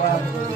Wow.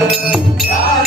Yeah.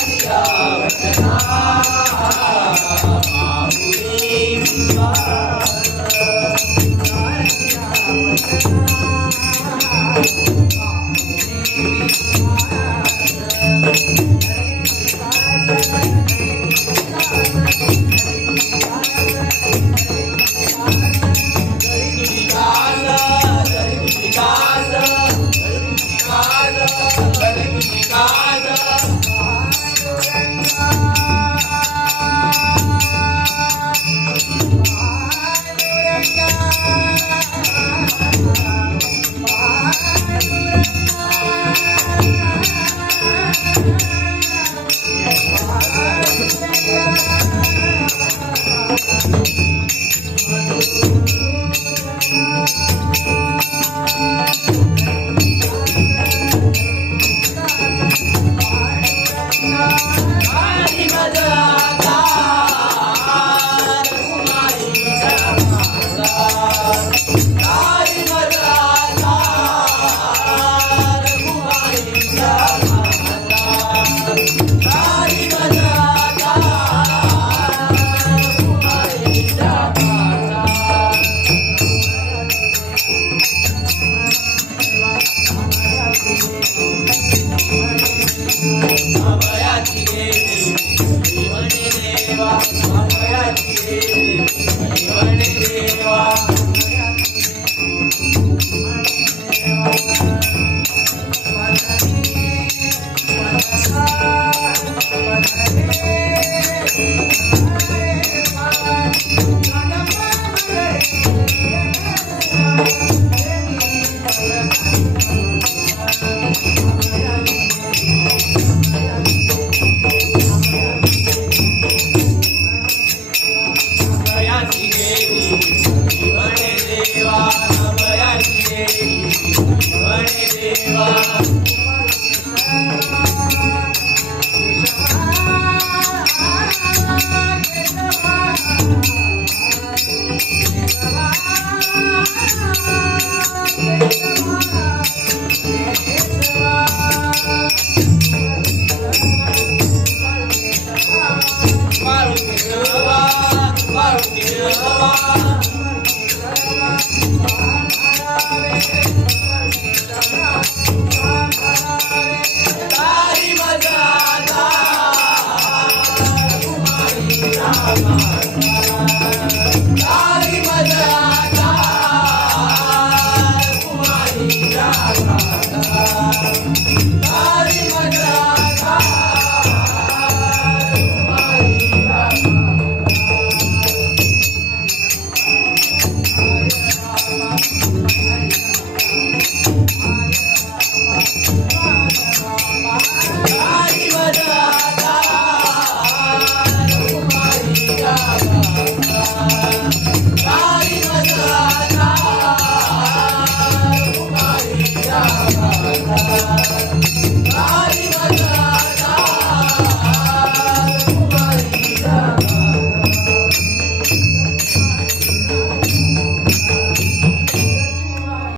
Come on. ハハハハ!